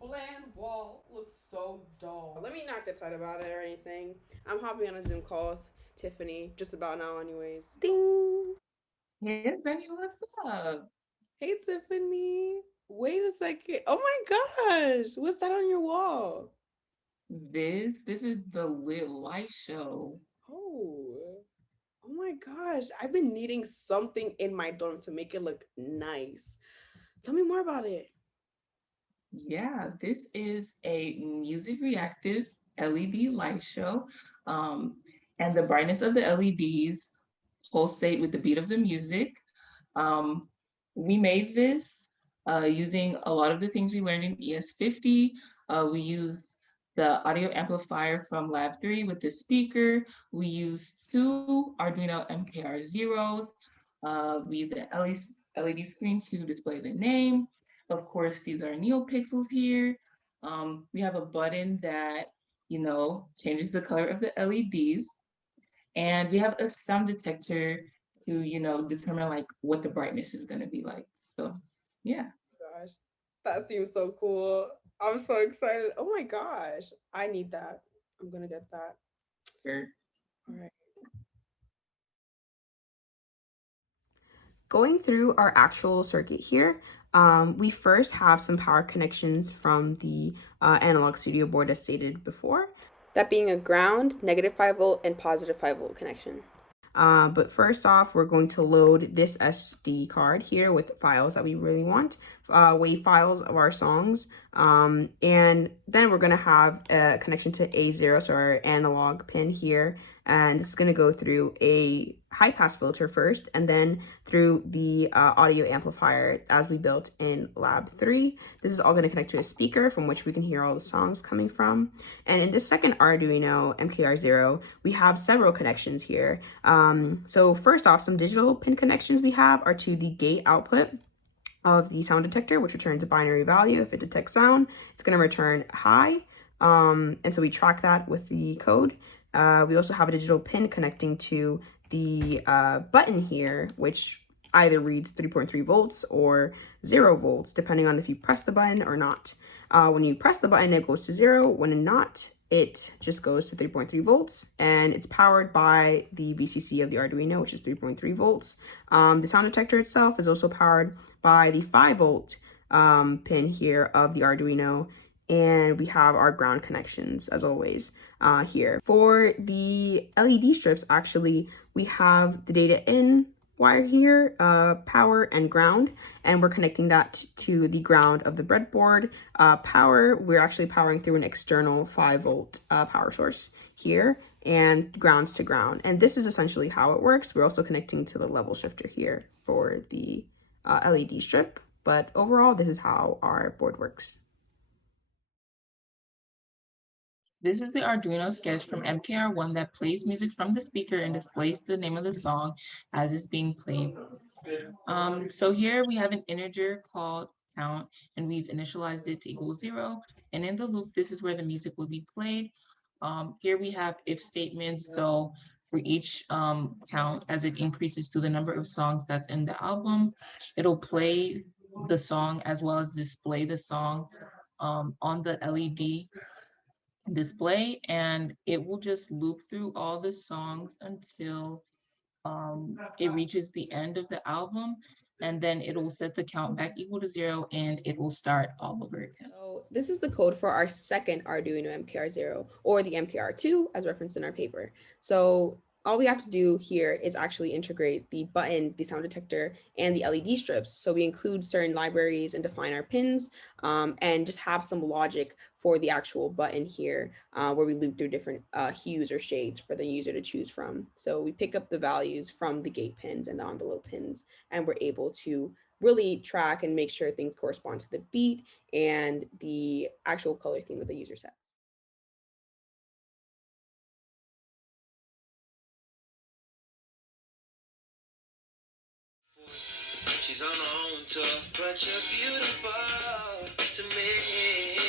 bland wall looks so dull. Let me not get tight about it or anything. I'm hopping on a Zoom call with Tiffany just about now, anyways. Ding! Hey, Ezenia, what's up? Hey, Tiffany. Wait a second. Oh my gosh. What's that on your wall? This is the Lit Light Show. Oh. Oh my gosh. I've been needing something in my dorm to make it look nice. Tell me more about it. Yeah, this is a music reactive LED light show. Um, and the brightness of the LEDs pulsate with the beat of the music. Um, we made this using a lot of the things we learned in ES50. We used the audio amplifier from Lab 3 with the speaker. We used two Arduino MKR zeros. We used an LED screen to display the name. Of course, these are NeoPixels here. We have a button that, changes the color of the LEDs. And we have a sound detector to, determine like what the brightness is going to be like. So, yeah. Gosh, that seems so cool. I'm so excited. Oh my gosh. I need that. I'm gonna get that. Sure. All right. Going through our actual circuit here, we first have some power connections from the analog studio board as stated before. That being a ground, negative 5 volt, and positive 5 volt connection. But first off, we're going to load this SD card here with files that we really want, WAV files of our songs. And then we're going to have a connection to A0, so our analog pin here. And this is going to go through a high pass filter first, and then through the audio amplifier as we built in Lab 3. This is all going to connect to a speaker from which we can hear all the songs coming from. And in this second Arduino MKR0, we have several connections here. So first off, some digital pin connections we have are to the gate output of the sound detector, which returns a binary value. If it detects sound, it's going to return high. And so we track that with the code. We also have a digital pin connecting to the button here, which either reads 3.3 volts or 0 volts, depending on if you press the button or not. When you press the button, it goes to 0. When not, it just goes to 3.3 volts, and it's powered by the VCC of the Arduino, which is 3.3 volts. The sound detector itself is also powered by the 5 volt pin here of the Arduino, and we have our ground connections as always here. For the LED strips, actually, we have the data in wire here, power and ground, and we're connecting that to the ground of the breadboard. Power, we're actually powering through an external 5 volt power source here, and grounds to ground. And this is essentially how it works. We're also connecting to the level shifter here for the LED strip, but overall, this is how our board works. This is the Arduino sketch from MKR1 that plays music from the speaker and displays the name of the song as it's being played. So here we have an integer called count, and we've initialized it to equal 0. And in the loop, this is where the music will be played. Here we have if statements. So for each count, as it increases to the number of songs that's in the album, it'll play the song as well as display the song on the LED display, and it will just loop through all the songs until it reaches the end of the album, and then it will set the count back equal to 0, and it will start all over again. So this is the code for our second Arduino MKR0, or the MKR2 as referenced in our paper. So all we have to do here is actually integrate the button, the sound detector, and the LED strips. So we include certain libraries and define our pins, and just have some logic for the actual button here, where we loop through different hues or shades for the user to choose from. So we pick up the values from the gate pins and the envelope pins, and we're able to really track and make sure things correspond to the beat and the actual color theme that the user sets. She's on her own tour, but you're beautiful to me.